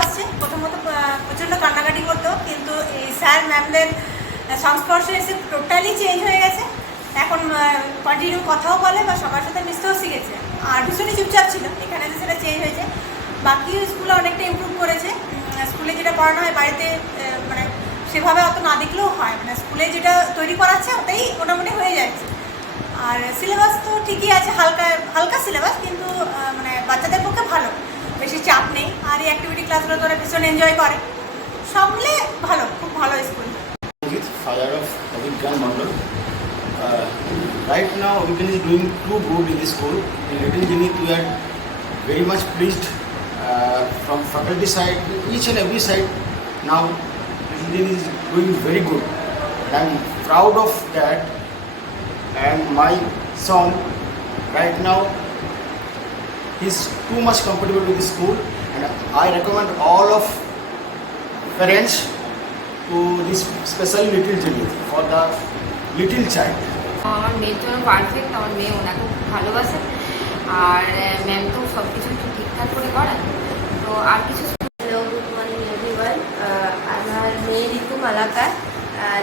আসছে। প্রথমত প্রচণ্ড কান্নাকাটি করতো, কিন্তু এই স্যার ম্যামদের সংস্পর্শে এসে টোটালি চেঞ্জ হয়ে গেছে। এখন কন্টিনিউ কথাও বলে বা সবার সাথে মিশতেও শিখেছে। আর ভীষণই চুপচাপ ছিল, এখানে যে সেটা চেঞ্জ হয়েছে। বাকি স্কুলে অনেকটা ইমপ্রুভ করেছে। স্কুলে যেটা পড়ানো হয় বাড়িতে মানে সেভাবে অত না দেখলেও হয়, মানে স্কুলে যেটা তৈরি করাচ্ছে ওটাই মোটামুটি হয়ে যাচ্ছে। আর সিলেবাস তো ঠিকই আছে, হালকা হালকা সিলেবাস, কিন্তু মানে বাচ্চাদের পক্ষে ভালো, বেশি চাপ নেই। আর এই অ্যাক্টিভিটি ক্লাসগুলো তো ওরা ভীষণ এনজয় করে। সব মিলে ভালো, খুব ভালো school. Father of Abhigyan Mandal. Right now, Abhigyan is doing too good in the school. In Little Zenith, we are very much pleased from faculty side, each and every side. Now, Little Zenith is doing very good. And I'm proud of that. And my son, right now, is too much comfortable with the school. And I recommend all of parents to this special Little Zenith for the little child. আমার মেয়ের জন্য perfect. আমার মেয়ে ওনাকে খুব ভালোবাসে, আর ma'am তো সব কিছু একটু ঠিকঠাক করে করায়। তো আর কিছু হ্যালো, গুড মর্নিং এভরিওয়ান। আমার মেয়ে ঋতু মালাকার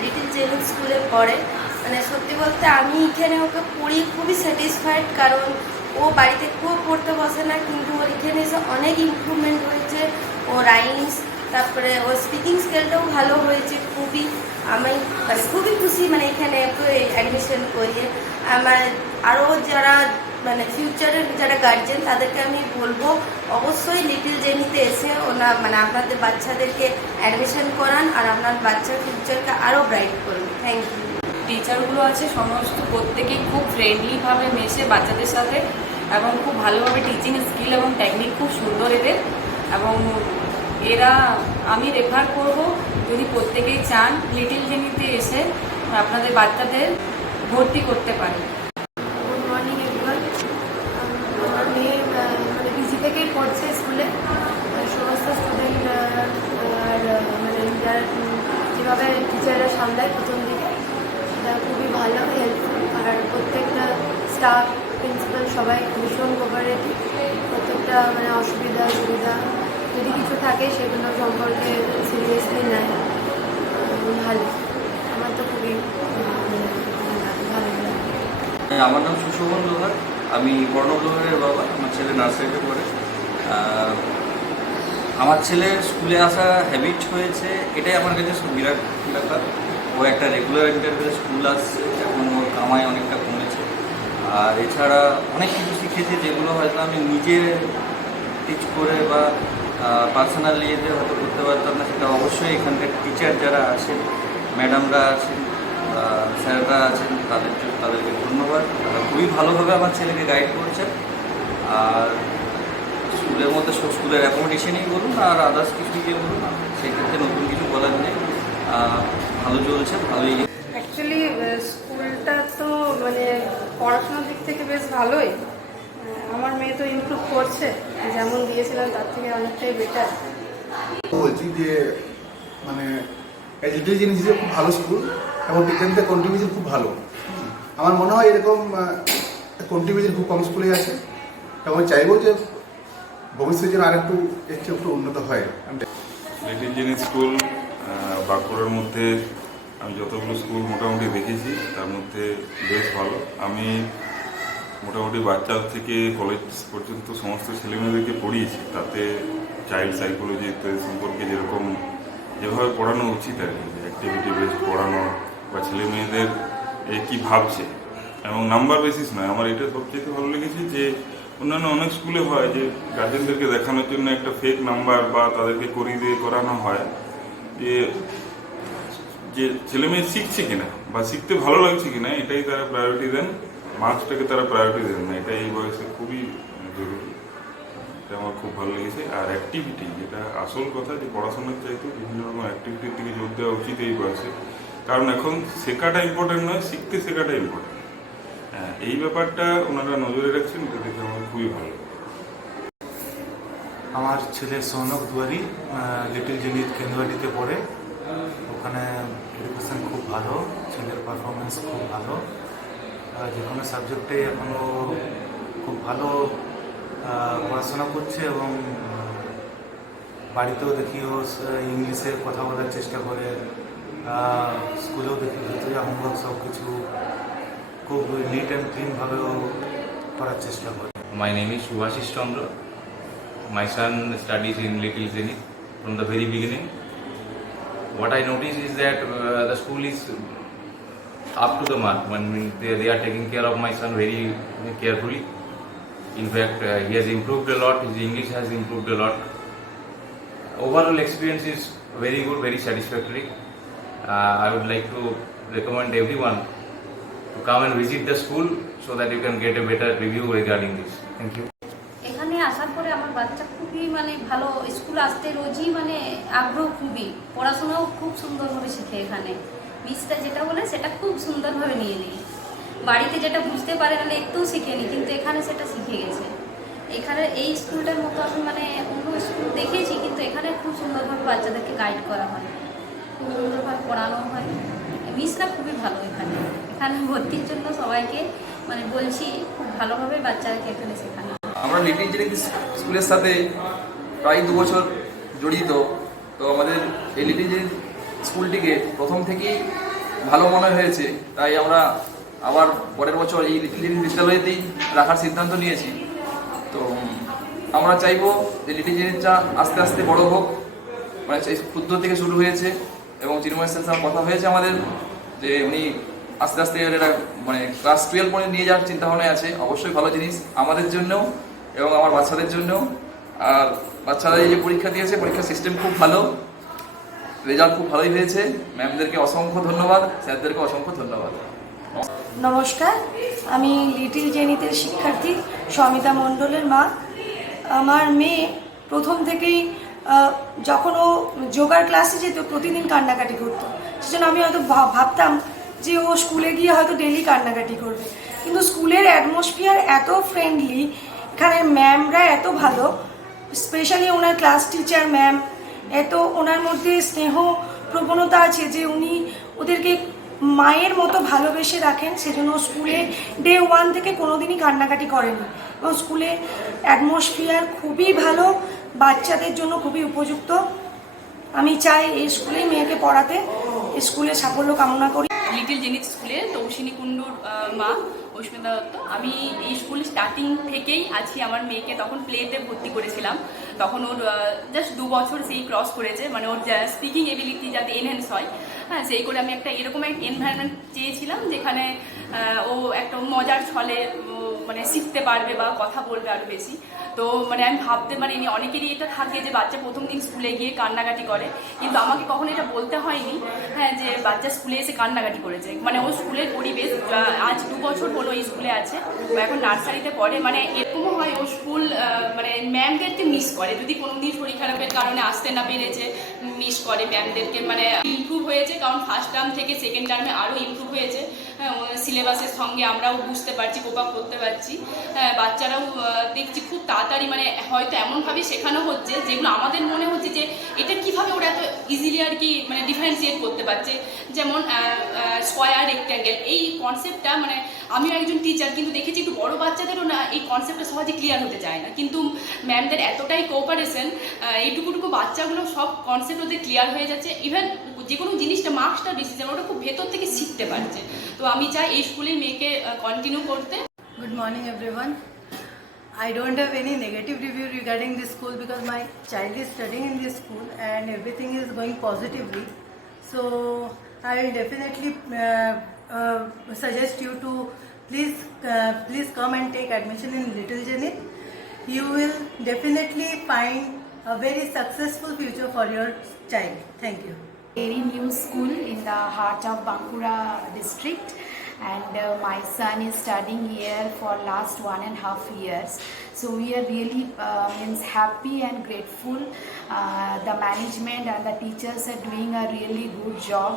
লিটল জেনিথ স্কুলে পড়ে। মানে সত্যি বলতে আমি এখানে ওকে পড়িয়ে খুবই স্যাটিসফাইড, কারণ ও বাড়িতে খুব পড়তে বসে না, কিন্তু ওর এখানে এসে অনেক ইমপ্রুভমেন্ট হয়েছে। ও রাইমস, তারপরে ওর স্পিকিং স্কেলটাও ভালো হয়েছে। আমি মানে খুবই খুশি, মানে এখানে অ্যাডমিশন করিয়ে। আমার আরও যারা মানে ফিউচারের যারা গার্জেন, তাদেরকে আমি বলবো অবশ্যই লিটল জেনিতে এসে মানে আপনাদের বাচ্চাদেরকে অ্যাডমিশন করান, আর আপনার বাচ্চার ফিউচারকে আরও ব্রাইট করুন। Thank you. টিচারগুলো আছে সমস্ত প্রত্যেকেই খুব ফ্রেন্ডলিভাবে মেশে বাচ্চাদের সাথে, এবং খুব ভালোভাবে টিচিং স্কিল এবং টেকনিক খুব সুন্দর এদের। এবং এরা আমি রেফার করব, যদি প্রত্যেকেই চান লিটল জেনিতে এসে আপনাদের বাচ্চাদের ভর্তি করতে পারেন। Good morning everyone. আমার মেয়ে মানে পিজি থেকেই পড়ছে স্কুলে। সমস্ত স্টুডেন্ট আর মানে যারা যেভাবে টিচাররা সামলায় প্রথম দিকে, সেটা খুবই ভালো, হেল্পফুল। আর প্রত্যেকটা স্টাফ, প্রিন্সিপাল সবাই ভীষণ কোঅপারেটিভ। প্রত্যেকটা মানে অসুবিধা সুবিধা যদি কিছু থাকে সেগুলো সম্পর্কে সিরিয়াসলি নেয়। ভালো, আমার তো খুবই ভালো লাগে। আমার নাম সুশোভন লোহার, আমি প্রণব লোহারের বাবা। আমার ছেলে নার্সারিতে পড়ে। আমার ছেলের স্কুলে আসা হ্যাবিট হয়েছে, এটাই আমার কাছে বিরাট ব্যাপার। ও একটা রেগুলার ইন্টারভেলে স্কুল আসছে, এখন ওর কামাই অনেকটা কমেছে। আর এছাড়া অনেক কিছু শিখেছে, যেগুলো হয়তো আমি নিজে টিচ করে বা পার্সোনালি এতে হয়তো করতে পারতাম না। সেটা অবশ্যই এখানকার টিচার যারা আছেন, ম্যাডামরা আছেন, স্যাররা আছেন, তাদেরকে ধন্যবাদ। তারা খুবই ভালোভাবে আমার ছেলেকে গাইড করছেন। আর স্কুলের মধ্যে স্কুলের অ্যাকোমোডেশনই বলুন আর আদার্স কিছু গিয়ে বলুন, সেক্ষেত্রে নতুন কিছু বলার নেই। ভালো চলছে, ভালোই। অ্যাকচুয়ালি স্কুলটা তো মানে পড়াশোনার দিক থেকে বেশ ভালোই। আমার মেয়ে তো ইমপ্রুভ করছে, যেমন দিয়েছিলাম তার থেকে অনেকটাই বেটার। বলছি যে মানে লিটল জেনিথ খুব ভালো স্কুল, এবং টিচারদের কন্ট্রিবিউশন খুব ভালো। আমার মনে হয় এরকম কন্ট্রিবিউশন খুব কম স্কুলে আছে, এবং চাইবো যে ভবিষ্যতে যেন আর একটু এর চেয়ে একটু উন্নত হয়। লিটল জেনিথ স্কুল বাঁকুড়ার মধ্যে আমি যতগুলো স্কুল মোটামুটি দেখেছি, তার মধ্যে বেশ ভালো। আমি মোটামুটি বাচ্চা থেকে কলেজ পর্যন্ত সমস্ত ছেলেমেয়েদেরকে পড়িয়েছি। তাতে চাইল্ড সাইকোলজি ইত্যাদি সম্পর্কে যেভাবে পড়ানো উচিত আর কি, অ্যাক্টিভিটি বেসড পড়ানো, বা ছেলে মেয়েদের কী ভাবছে, এবং নাম্বার বেসিস নয়। আমার এটা সবচেয়ে ভালো লেগেছে যে অন্যান্য অনেক স্কুলে হয় যে গার্জেনদেরকে দেখানোর জন্য একটা ফেক নাম্বার বা তাদেরকে করিয়ে দিয়ে করানো হয়, যে ছেলে মেয়ে শিখছে কিনা বা শিখতে ভালো লাগছে কিনা এটাই তারা প্রায়োরিটি দেন, মার্কসটাকে তারা প্রায়োরিটি দেন না। এটা এই বয়সে খুবই জরুরি। এটা আমার খুব ভালো লেগেছে। আর অ্যাক্টিভিটি, যেটা আসল কথা, যে পড়াশোনার চাইতে বিভিন্ন রকম অ্যাক্টিভিটির দিকে জোর দেওয়া উচিত এই বয়সে। কারণ এখন শেখাটা ইম্পর্টেন্ট নয়, শিখতে শেখাটা ইম্পর্টেন্ট। এই ব্যাপারটা ওনারা নজরে রাখছেন, এটা দেখে আমার খুবই ভালো লাগে। আমার ছেলে সৌনক দুয়ারি লিটল জেনিথ কেন্দ্রবাড়িতে পড়ে। ওখানে এডুকেশান খুব ভালো, ছেলের পারফরমেন্স খুব ভালো। যে কোনো সাবজেক্টে এখনও খুব ভালো পড়াশোনা করছে, এবং বাড়িতেও দেখি ও ইংলিশে কথা বলার চেষ্টা করে, স্কুলেও দেখি যতটা হোমওয়ার্ক সব কিছু খুব নিট অ্যান্ড ক্লিনভাবেও করার চেষ্টা করে। My name is Subhashish Chandra. My son studies in Little Zenith from the very beginning. What I notice is that the school is up to the mark. When they are taking care of my son very carefully. In fact, he has improved a lot. His English has improved a lot. Overall experience is very good, very satisfactory. I would like to recommend everyone to come and visit the school so that you can get a better review regarding this. Thank you. এখানে আসার পরে আমার বাচ্চা খুবই মানে ভালো, school আসতে রোজই মানে আগ্রহ, খুবই পড়াশোনাও খুব সুন্দরভাবে শিখে এখানে। মিসটা যেটা বলে সেটা খুব সুন্দরভাবে নিয়ে নিই। বাড়িতে যেটা বুঝতে পারে না একটু শিখেনি, কিন্তু এখানে সেটা শিখে গেছে। এখানে এই স্কুলটার মতো আমি মানে অন্য স্কুল দেখেছি, কিন্তু এখানে খুব সুন্দরভাবে বাচ্চাদেরকে গাইড করা হয়, খুব সুন্দরভাবে পড়ানো হয়। মিসরা খুবই ভালো এখানে। এখানে ভর্তির জন্য সবাইকে মানে বলছি খুব ভালোভাবে বাচ্চাদেরকে এখানে শেখানো। আমরা লিটিল জেনিথ স্কুলের সাথে প্রায় 2 বছর জড়িত। তো আমাদের এই লিটিল জেনিথ স্কুলটিকে প্রথম থেকেই ভালো মনে হয়েছে, তাই আমরা আবার পরের বছর এই লিটিল জেনিথ বিদ্যালয়তেই রাখার সিদ্ধান্ত নিয়েছি। তো আমরা চাইবো যে লিটিল জেনিথটা আস্তে আস্তে বড় হোক, মানে সেই ক্ষুদ্র থেকে শুরু হয়েছে এবং চিন্ময় স্যারের সাথে কথা হয়েছে আমাদের যে উনি আস্তে আস্তে এটা মানে ক্লাস 12 পর্যন্ত নিয়ে যাওয়ার চিন্তাভাবনায় আছে। অবশ্যই ভালো জিনিস আমাদের জন্যও এবং আমার বাচ্চাদের জন্যও। আর বাচ্চারা এই যে পরীক্ষা দিয়েছে, পরীক্ষার সিস্টেম খুব ভালো, রেজাল্ট খুব ভালোই হয়েছে। ম্যামদেরকে অসংখ্য ধন্যবাদ, স্যারদেরকে অসংখ্য ধন্যবাদ। নমস্কার, আমি লিটিল জেনিথের শিক্ষার্থী সমিতা মণ্ডলের মা। আমার মেয়ে প্রথম থেকেই যখন ও যোগার ক্লাসে যেত প্রতিদিন কান্নাকাটি করতো, সেজন্য আমি হয়তো ভাবতাম যে ও স্কুলে গিয়ে হয়তো ডেলি কান্নাকাটি করবে, কিন্তু স্কুলের অ্যাটমসফিয়ার এত ফ্রেন্ডলি, এখানে ম্যামরা এত ভালো, স্পেশালি ওনার ক্লাস টিচার ম্যাম, এত ওনার মধ্যে স্নেহ প্রবণতা আছে যে উনি ওদেরকে মায়ের মতো ভালোবেসে রাখেন। সেজন্য স্কুলে ডে 1 থেকে কোনোদিনই কান্নাকাটি করেনি এবং স্কুলে অ্যাটমসফিয়ার খুবই ভালো, বাচ্চাদের জন্য খুবই উপযুক্ত। আমি চাই এই স্কুলেই মেয়েকে পড়াতে, স্কুলের সাফল্য কামনা করি। লিটিল জেনিথ স্কুলে তৌসিনী কুণ্ডুর মা অস্মিতা দত্ত। আমি এই স্কুল স্টার্টিং থেকেই আছি। আমার মেয়েকে তখন প্লেতে ভর্তি করেছিলাম, তখন ওর জাস্ট 2 বছর সেই ক্রস করেছে, মানে ওর স্পিকিং এবিলিটি যাতে এনহ্যান্স হয়, হ্যাঁ সেই করে আমি একটা এরকম একটা এনভায়রনমেন্ট চেয়েছিলাম যেখানে ও একটা মজার ছলে মানে শিখতে পারবে বা কথা বলবে আরও বেশি। তো মানে আমি ভাবতে পারিনি, অনেকেরই এটা থাকে যে বাচ্চা প্রথম দিন স্কুলে গিয়ে কান্নাকাটি করে, কিন্তু আমাকে কখনো এটা বলতে হয়নি হ্যাঁ যে বাচ্চা স্কুলে এসে কান্নাকাটি করেছে। মানে ও স্কুলের পরিবেশ, আজ 2 বছর হলো এই স্কুলে আছে, ও এখন নার্সারিতে পড়ে। মানে এরকমও হয় ও স্কুল মানে ম্যামদেরকে মিস করে, যদি কোনো দিন শরীর খারাপের কারণে আসতে না পেরেছে মিস করে ম্যামদেরকে। মানে ইমপ্রুভ হয়েছে, কারণ ফার্স্ট টার্ম থেকে সেকেন্ড টার্মে আরও ইমপ্রুভ হয়েছে। সিলেবাসের সঙ্গে আমরাও বুঝতে পারছি, কোপ আপ করতে পারছি। বাচ্চারাও দেখছি খুব তাড়াতাড়ি মানে হয়তো এমনভাবে শেখানো হচ্ছে যেগুলো আমাদের মনে হচ্ছে যে এটা কীভাবে ওরা এত ইজিলি আর কি মানে ডিফারেন্সিয়েট করতে পারছে। যেমন স্কোয়ার রেক্ট্যাঙ্গেল এই কনসেপ্টটা, মানে আমিও একজন টিচার, কিন্তু দেখেছি একটু বড় বাচ্চাদেরও না এই কনসেপ্টটা সহজে ক্লিয়ার হতে চায় না, কিন্তু ম্যামদের এতটাই কোঅপারেশন, এইটুকুটুকু বাচ্চাগুলো সব কনসেপ্ট ওদের ক্লিয়ার হয়ে যাচ্ছে। ইভেন যে কোনো জিনিসটা মার্কসটা ডিসিশন ওটা খুব ভেতর থেকে শিখতে পারছে। তো আমি চাই এই স্কুলে মেয়েকে কন্টিনিউ করতে। Good morning everyone. I don't have any negative review regarding this school because my child is studying in this school and everything is going positively. So I will definitely suggest you to please come and take admission in Little Zenith. You will definitely find a very successful future for your child. Thank you. Very new school in the heart of Bankura district, and my son is studying here for last 1.5 years. So we are really happy and grateful. The management and the teachers are doing a really good job.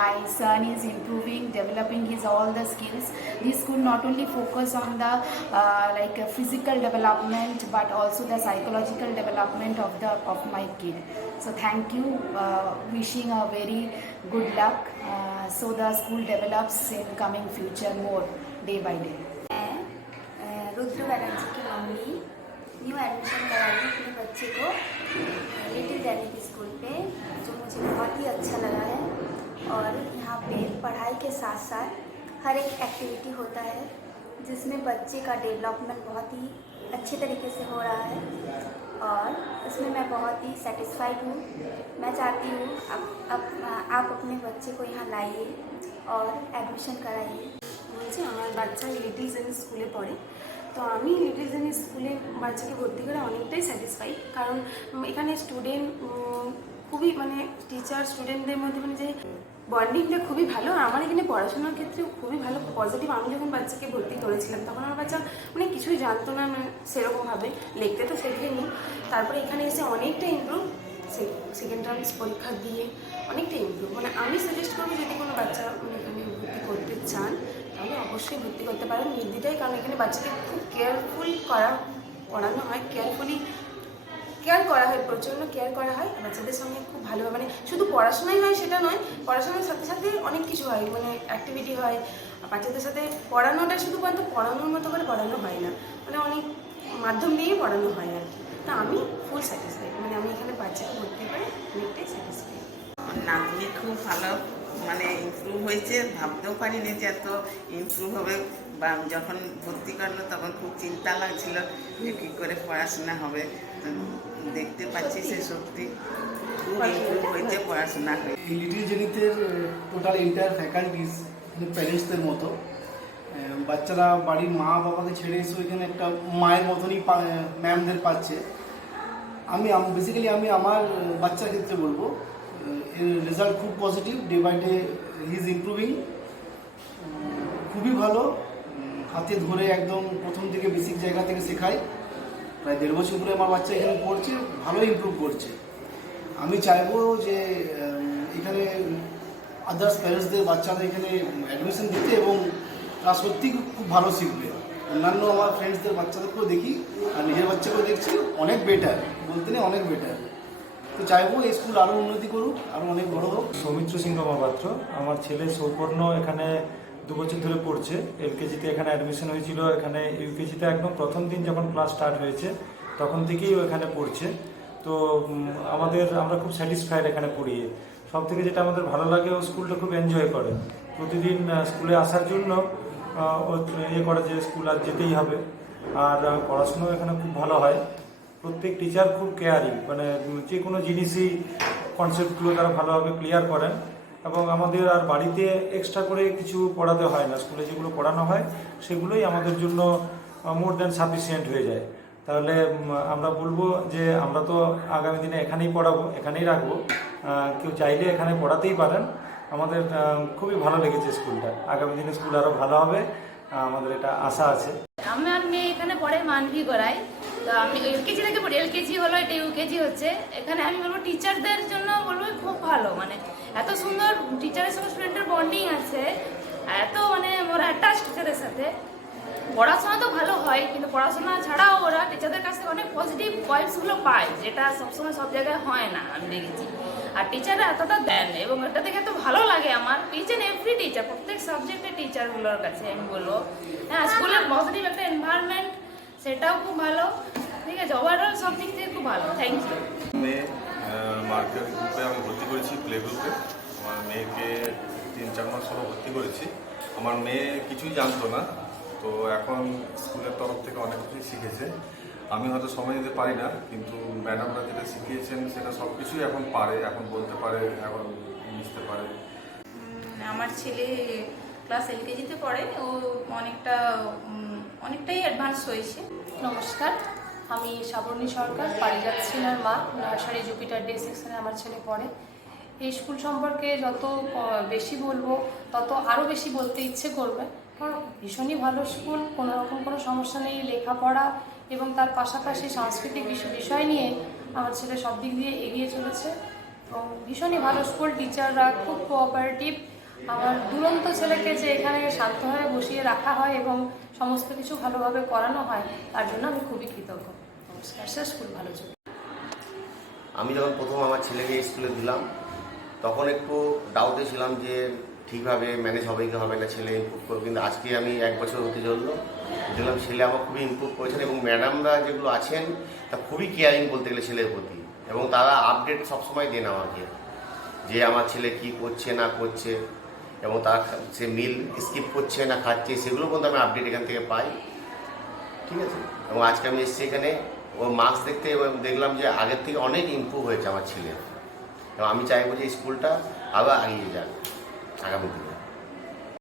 My son is improving, developing his all the skills. This school not only focus on the physical development but also the psychological development of my kid. So thank you, wishing a very good luck so the school develops in coming future more day by day. Rudra Banerjee की mummy new admission कराई अपने बच्चे को little जैनिक school पे, जो मुझे बहुत ही अच्छा लगा है। और यहाँ पे पढ़ाई के साथ साथ हर एक एक्टिविटी होता है जिसमें बच्चे का डेवलपमेंट बहुत ही अच्छे तरीके से हो रहा है और इसमें मैं बहुत ही सेटिस्फाइड हूँ। मैं चाहती हूँ आप अपने बच्चे को यहाँ लाइए और एडमिशन कराइए। বলছি আমার বাচ্চা লিটল জেনিস স্কুলে পড়ে, তো আমি লিটল জেনিস স্কুলে বাচ্চাকে ভর্তি করে অনেকটাই স্যাটিসফাইড, কারণ এখানে স্টুডেন্ট খুবই মানে টিচার স্টুডেন্টদের মধ্যে মানে যে বন্ডিংটা খুবই ভালো। আর আমার এখানে পড়াশোনার ক্ষেত্রেও খুবই ভালো পজিটিভ। আমি যখন বাচ্চাকে ভর্তি করেছিলাম তখন আমার বাচ্চা মানে কিছুই জানতো না, মানে সেরকমভাবে লিখতে তো শেখেনি। তারপরে এখানে এসে অনেকটা ইমপ্রুভ, সেকেন্ড টার্মস পরীক্ষা দিয়ে অনেকটা ইমপ্রুভ। মানে আমি সাজেস্ট করবো যদি কোনো বাচ্চা মানে এখানে ভর্তি করতে চান তাহলে অবশ্যই ভর্তি করতে পারেন নির্দ্বিধায়, কারণ এখানে বাচ্চাকে খুব কেয়ারফুল পড়ানো হয়, কেয়ার করা হয়, প্রচণ্ড কেয়ার করা হয় বাচ্চাদের সঙ্গে খুব ভালোভাবে। মানে শুধু পড়াশোনাই হয় সেটা নয়, পড়াশোনার সাথে সাথে অনেক কিছু হয়, মানে অ্যাক্টিভিটি হয় বাচ্চাদের সাথে। পড়ানোটা শুধুমাত্র পড়ানোর মতো করে পড়ানো হয় না, মানে অনেক মাধ্যম দিয়েই পড়ানো হয় আর কি। তা আমি ফুল স্যাটিসফাইড, মানে আমি এখানে বাচ্চাকে ভর্তি করে অনেকটাই স্যাটিসফাইড। নাতনি খুব ভালো, মানে ইমপ্রুভ হয়েছে, ভাবতেও পারিনি যে এত ইমপ্রুভ হবে। বা যখন ভর্তি করলো তখন খুব চিন্তা লাগছিল যে কী করে পড়াশোনা হবে, তো দেখতে পাচ্ছি সে সত্যি খুব ইমপ্রুভ হয়েছে পড়াশোনা হয়ে। এই লিটল জেনিতের টোটাল এন্টায়ার ফ্যাকাল্টিস প্যারেন্টসদের মতো, বাচ্চারা বাড়ির মা বাবাকে ছেড়ে এসে এখানে একটা মায়ের মতনই ম্যামদের পাচ্ছে। আমি বেসিক্যালি আমি আমার বাচ্চার ক্ষেত্রে বলবো এর রেজাল্ট খুব positive, day by day he is improving, খুবই ভালো। হাতে ধরে একদম প্রথম থেকে বেসিক জায়গা থেকে শেখাই। প্রায় 1.5 বছর ধরে আমার বাচ্চা এখানে পড়ছে, ভালো ইমপ্রুভ করছে। আমি চাইবো যে এখানে আদার্স প্যারেন্টসদের বাচ্চারা এখানে অ্যাডমিশন দিতে, এবং তারা সত্যি খুব ভালো শিখবে। অন্যান্য আমার ফ্রেন্ডসদের বাচ্চাদেরকেও দেখি আর নিজের বাচ্চাকেও দেখছি, অনেক বেটার, বলতে নেই অনেক বেটার। তো চাইবো এই স্কুল আরও উন্নতি করুক, আরও অনেক বড় হোক। সৌমিত্র সিংহ মহাপাত্র, আমার ছেলে সৌপর্ণ এখানে 2 বছর ধরে পড়ছে। এলকেজিতে এখানে অ্যাডমিশন হয়েছিল, এখানে ইউকেজিতে একদম প্রথম দিন যখন ক্লাস স্টার্ট হয়েছে তখন থেকেই ও এখানে পড়ছে। তো আমরা খুব স্যাটিসফাইড এখানে পড়িয়ে। সব থেকে যেটা আমাদের ভালো লাগে, ও স্কুলটা খুব এনজয় করে। প্রতিদিন স্কুলে আসার জন্য ও করে যে স্কুল আর যেতেই হবে। আর পড়াশোনাও এখানে খুব ভালো হয়। প্রত্যেক টিচার খুব কেয়ারিং, মানে যে কোনো জিনিসই কনসেপ্টগুলো তারা ভালোভাবে ক্লিয়ার করেন। এবং আমাদের আর বাড়িতে এক্সট্রা করে কিছু পড়াতে হয় না, স্কুলে যেগুলো পড়ানো হয় সেগুলোই আমাদের জন্য মোর দ্যান সাফিসিয়েন্ট হয়ে যায়। তাহলে আমরা বলবো যে আমরা তো আগামী দিনে এখানেই পড়াবো, এখানেই রাখবো। কেউ চাইলে এখানে পড়াতেই পারেন। আমাদের খুবই ভালো লেগেছে স্কুলটা। আগামী দিনে স্কুল আরও ভালো হবে, আমাদের এটা আশা আছে। আমার মেয়ে এখানে পড়ে মানভি গড়ায়, তো আমি এলকেজি থেকে পড়ি, এলকেজি হলো, এটা ইউকেজি হচ্ছে। এখানে আমি বলবো টিচারদের জন্য বলবো খুব ভালো, মানে এত সুন্দর টিচারের সঙ্গে স্টুডেন্টের বন্ডিং আছে, এত মানে ওরা অ্যাটাচ টিচারের সাথে। পড়াশোনা তো ভালো হয়, কিন্তু পড়াশোনা ছাড়াও ওরা টিচারদের কাছ থেকে অনেক পজিটিভ ভাইবসগুলো পায়, যেটা সবসময় সব জায়গায় হয় না আমি দেখেছি। আর টিচাররা এতটা দেন, এবং এটা দেখে এত ভালো লাগে আমার। ইচ অ্যান্ড এভরি টিচার, প্রত্যেক সাবজেক্টের টিচারগুলোর কাছে আমি বলবো হ্যাঁ, স্কুলের পজিটিভ একটা এনভায়রনমেন্ট, সেটাও খুব ভালো। ঠিক আছে, ওভারঅল সব দিক থেকে খুব ভালো। Thank you. মেয়ে মার্কেট গ্রুপে আমি ভর্তি করেছি, প্লে গ্রুপে। আমার মেয়েকে 3-4 মাস হলো ভর্তি করেছি। আমার মেয়ে কিছুই জানতো না, তো এখন স্কুলের তরফ থেকে অনেক কিছুই শিখেছে। আমি হয়তো সময় দিতে পারি না, কিন্তু ম্যাডামরা যেটা শিখিয়েছেন সেটা সব কিছুই এখন পারে, এখন বলতে পারে, এখন মিশতে পারে। আমার ছেলে ক্লাস এলকেজিতে পড়ে, ও অনেকটাই অ্যাডভান্স হয়েছে। নমস্কার, আমি সাবর্ণী সরকার, পারিজাত সিনহার মা। নার্সারি জুপিটার ডে সেকশনে আমার ছেলে পড়ে। এই স্কুল সম্পর্কে যত বেশি বলবো তত আরও বেশি বলতে ইচ্ছে করবে, কারণ ভীষণই ভালো স্কুল, কোনো রকম কোনো সমস্যা নেই। লেখাপড়া এবং তার পাশাপাশি সাংস্কৃতিক বিষয় নিয়ে আমার ছেলে সব দিক দিয়ে এগিয়ে চলেছে, এবং ভীষণই ভালো স্কুল। টিচাররা খুব কোঅপারেটিভ। আমার দুরন্ত ছেলেকে যে এখানে শান্তভাবে বসিয়ে রাখা হয় এবং সমস্ত কিছু ভালোভাবে করানো হয়, তার জন্য আমি খুবই কৃতজ্ঞ। নমস্কার স্যার, স্কুল ভালো চলবে। আমি যখন প্রথম আমার ছেলেকে স্কুলে দিলাম তখন একটু ডাউটে ছিলাম যে ঠিকভাবে ম্যানেজ হবে কি হবে না, ছেলে ইমপ্রুভ করবে। কিন্তু আজকে আমি 1 বছর হতে চললো, দেখলাম ছেলে আমার খুবই ইমপ্রুভ করেছেন এবং ম্যাডামরা যেগুলো আছেন তা খুবই কেয়ারিং বলতে গেলে ছেলের প্রতি, এবং তারা আপডেট সবসময় দেন আমাকে যে আমার ছেলে কি করছে না করছে, এবং তারা সে মিল স্কিপ করছে না খাচ্ছে, সেগুলো কিন্তু আমি আপডেট এখান থেকে পাই। ঠিক আছে, এবং আজকে আমি এসেছি এখানে ও মার্কস দেখতে এবং দেখলাম যে আগের থেকে অনেক ইমপ্রুভ হয়েছে আমার ছেলে, এবং আমি চাইবো যে স্কুলটা আবার এগিয়ে যাক আগামী দিনে।